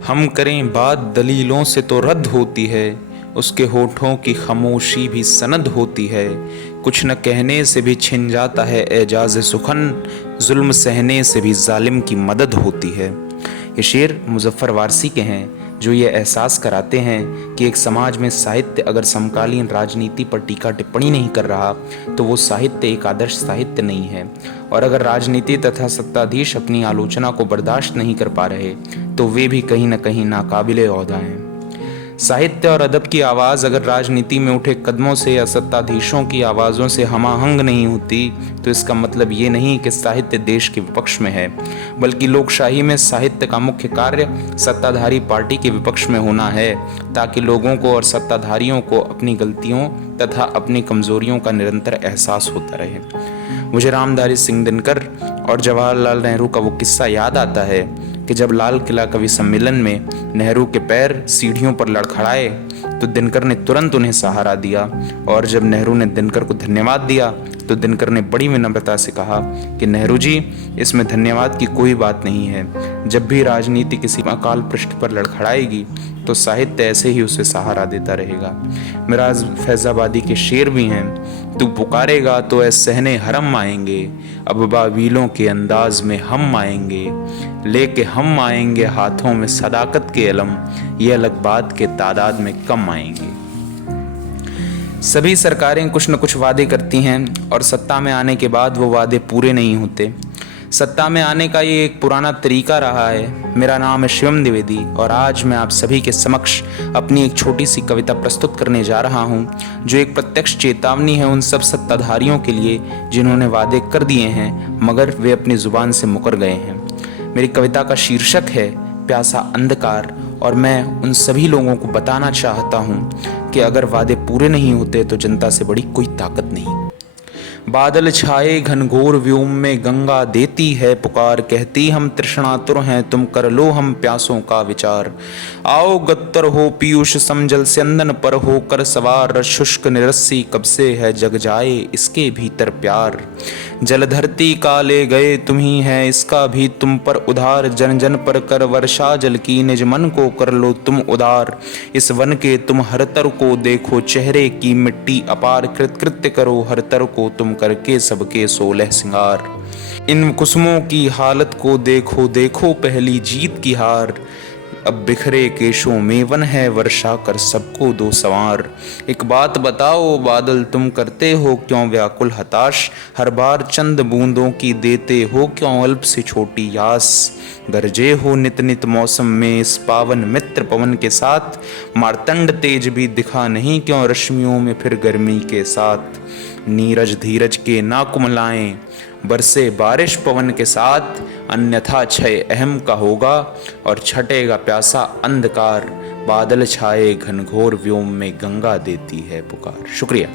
हम करें बात दलीलों से तो रद्द होती है, उसके होठों की खामोशी भी सनद होती है। कुछ न कहने से भी छिन जाता है एजाज़ सुखन, जुल्म सहने से भी जालिम की मदद होती है। ये शेर मुज़फ़्फ़र वारसी के हैं, जो ये एहसास कराते हैं कि एक समाज में साहित्य अगर समकालीन राजनीति पर टीका टिप्पणी नहीं कर रहा तो वो साहित्य एक आदर्श साहित्य नहीं है, और अगर राजनीति तथा सत्ताधीश अपनी आलोचना को बर्दाश्त नहीं कर पा रहे तो वे भी कहीं न कहीं नाकाबिले औहदा हैं। साहित्य और अदब की आवाज़ अगर राजनीति में उठे कदमों से या सत्ताधीशों की आवाज़ों से हमाहंग नहीं होती तो इसका मतलब ये नहीं कि साहित्य देश के विपक्ष में है, बल्कि लोकशाही में साहित्य का मुख्य कार्य सत्ताधारी पार्टी के विपक्ष में होना है, ताकि लोगों को और सत्ताधारियों को अपनी गलतियों तथा अपनी कमजोरियों का निरंतर एहसास होता रहे। मुझे रामधारी सिंह दिनकर और जवाहरलाल नेहरू का वो किस्सा याद आता है कि जब लाल किला कवि सम्मेलन में नेहरू के पैर सीढ़ियों पर लड़खड़ाए तो दिनकर ने तुरंत उन्हें सहारा दिया, और जब नेहरू ने दिनकर को धन्यवाद दिया तो दिनकर ने बड़ी विनम्रता से कहा कि नेहरू जी, इसमें धन्यवाद की कोई बात नहीं है। जब भी राजनीति किसी अकाल पृष्ठ पर लड़खड़ाएगी तो साहित्य ऐसे ही उसे सहारा देता रहेगा। मिराज फैजाबादी के शेर भी हैं, तू पुकारेगा तो ऐ सहने हरम आएंगे, अब बाबीलों के अंदाज में हम आएंगे, लेके हम आएंगे हाथों में सदाकत के अलम, ये अलग बात के तादाद में कम आएंगे। सभी सरकारें कुछ न कुछ वादे करती हैं और सत्ता में आने के बाद वो वादे पूरे नहीं होते। सत्ता में आने का ये एक पुराना तरीका रहा है। मेरा नाम है शिवम द्विवेदी और आज मैं आप सभी के समक्ष अपनी एक छोटी सी कविता प्रस्तुत करने जा रहा हूँ, जो एक प्रत्यक्ष चेतावनी है उन सब सत्ताधारियों के लिए जिन्होंने वादे कर दिए हैं मगर वे अपनी जुबान से मुकर गए हैं। मेरी कविता का शीर्षक है प्यासा अंधकार, और मैं उन सभी लोगों को बताना चाहता हूँ कि अगर वादे पूरे नहीं होते तो जनता से बड़ी कोई ताकत नहीं। बादल छाए घनघोर व्योम में गंगा देती है पुकार, कहती हम तृष्णातुर हैं तुम कर लो हम प्यासों का विचार। आओ गत्तर हो पीयूष समजल स्यंदन पर हो कर सवार, शुष्क निरस्सी कब से है जग जाए इसके भीतर प्यार। जल धरती का ले गए तुम ही है इसका भी तुम पर उधार, जन जन पर कर वर्षा जल की निज मन को कर लो तुम उदार। इस वन के तुम हर तर को देखो चेहरे की मिट्टी अपार, कृत कृत्य करो हर तर को तुम करके सबके 16 सिंगार। इन कुसुमों की हालत को देखो देखो पहली जीत की हार, अब बिखरे केशों में वन है वर्षा कर सबको दो संवार। एक बात बताओ बादल तुम करते हो क्यों व्याकुल हताश, हर बार चंद बूंदों की देते हो क्यों अल्प सी छोटी यास। गरजे हो नित नित मौसम में इस पावन मित्र पवन के साथ, मार्तंड तेज भी दिखा नहीं क्यों रश्मियों में फिर गर्मी के साथ। नीरज धीरज के ना कुमलाएं बरसे बारिश पवन के साथ, अन्यथा क्षय अहम का होगा और छटेगा प्यासा अंधकार। बादल छाए घनघोर व्योम में गंगा देती है पुकार। शुक्रिया।